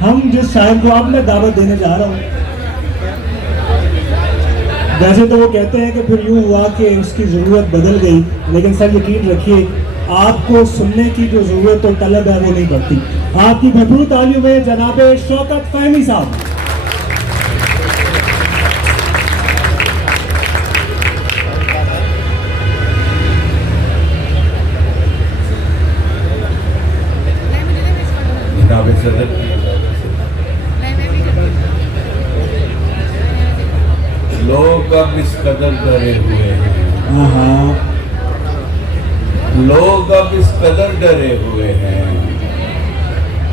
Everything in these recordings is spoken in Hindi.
हम जिस शायर को अब मैं दावत देने जा रहा हूँ, वैसे तो वो कहते हैं कि फिर यूं हुआ कि उसकी ज़रूरत बदल गई, लेकिन सर यकीन रखिए आपको सुनने की जो ज़रूरत और तलब है वो नहीं बढ़ती। आपकी भरपूर तालियों में जनाब शौकत फ़हमी साहब। जनाब सदर, लोग अब इस कदर डरे हुए हैं, लोग अब इस कदर डरे हुए हैं,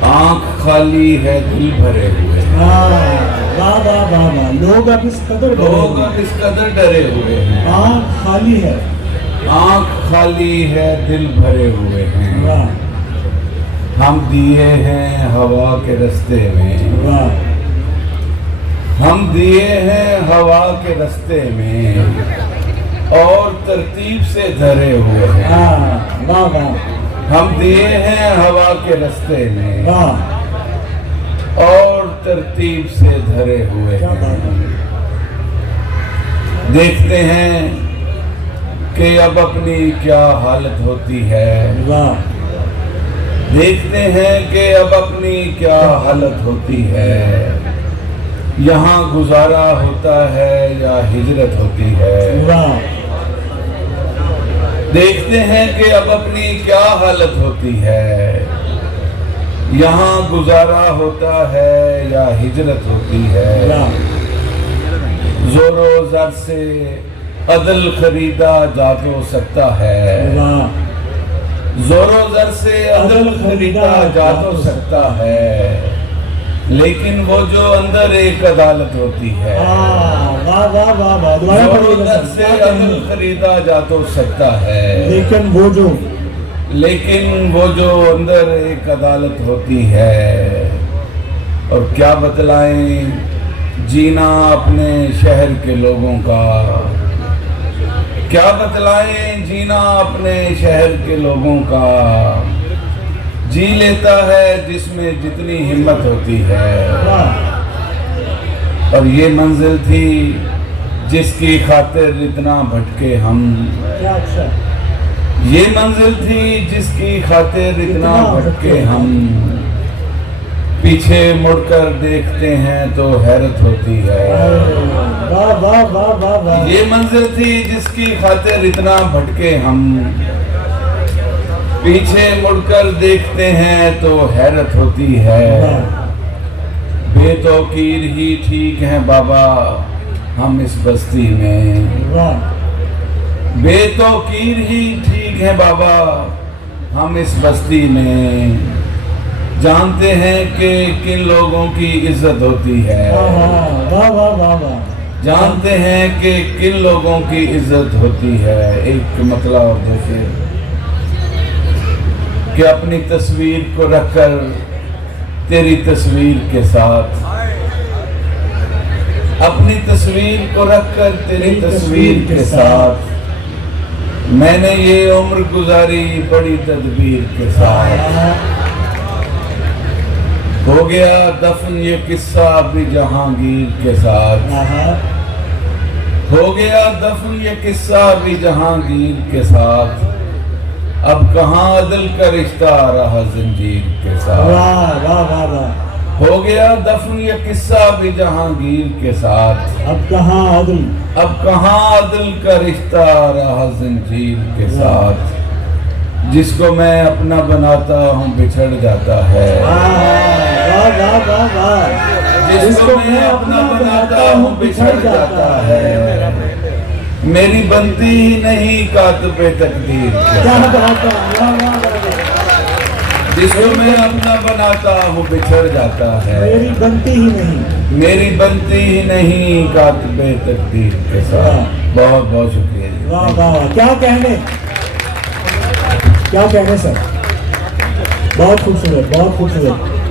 आंख खाली है दिल भरे हुए हैं। वाह वाह वाह वाह, लोग अब इस कदर डरे हुए हैं, आंख खाली है, आंख खाली है दिल भरे हुए हैं। वाह, हम दिए हैं हवा के रास्ते में, वाह, हम दिए हैं हवा के रास्ते में और तरतीब से धरे हुए हैं। वाह वाह, हम दिए हैं हवा के रास्ते में वाह, और तरतीब से धरे हुए क्या बात हैं। है। देखते हैं कि अब अपनी क्या हालत होती है, वाह, देखते हैं कि अब अपनी क्या हालत होती है। यहाँ गुजारा होता है या हिजरत होती है। वाह, देखते हैं कि अब अपनी क्या हालत होती है। यहाँ गुजारा होता है या हिजरत होती है। वाह, जोरो ज़र से अदल खरीदा जा तो सकता है। वाह, जोरो ज़र से अदल खरीदा जा तो सकता है, लेकिन वो जो अंदर एक अदालत होती है। वाह वाह वाह वाह, दोबारा पढ़िएगा ज़र सर। से अदल खरीदा जा तो सकता है, लेकिन वो जो अंदर एक अदालत होती है। और क्या बतलाएं जीना अपने शहर के लोगों का, क्या बतलाएं जीना अपने शहर के लोगों का। जी लेता है जिसमें जितनी हिम्मत होती है। और ये मंजिल थी जिसकी खातिर इतना भटके हम, ये मंजिल थी जिसकी खातिर इतना भटके हम। पीछे मुड़कर देखते हैं तो हैरत होती है। वाह वाह वाह वाह वाह, ये मंजिल थी जिसकी खातिर इतना भटके हम। पीछे मुड़कर देखते हैं तो हैरत होती है। बेतौकीर ही ठीक है बाबा हम इस बस्ती में, बेतौकीर ही ठीक है बाबा हम इस बस्ती में। जानते हैं कि किन लोगों की इज्जत होती है। वाह वाह वाह वाह, जानते हैं कि किन लोगों की इज्जत होती है। एक मतलब जैसे कि अपनी तस्वीर को रखकर तेरी तस्वीर के साथ, अपनी तस्वीर को रखकर तेरी तस्वीर के साथ, मैंने ये उम्र गुजारी बड़ी तदबीर के साथ। हो गया दफन ये किस्सा भी जहांगीर के साथ, हो गया दफन ये किस्सा भी जहांगीर के साथ। अब कहाँ अदल का रिश्ता रहा जंजीर के साथ। वाह वाह वाह वाह, हो गया दफन ये किस्सा भी जहांगीर के साथ। अब कहाँ अदल का रिश्ता रहा जंजीर के साथ। जिसको मैं अपना बनाता हूँ बिछड़ जाता है। वाह वाह वाह वाह, जिसको मैं अपना बनाता हूँ बिछड़ जाता है। मेरी बनती ही नहीं कातबे तकदीर के साथ। जिसको मैं अपना बनाता हूँ बिछड़ जाता है। मेरी बनती ही नहीं, मेरी बनती ही नहीं कातबे तकदीर के साथ। बहुत बहुत शुक्रिया जी। वाह वाह, क्या कहने सर, बहुत खूबसूरत बहुत खूबसूरत।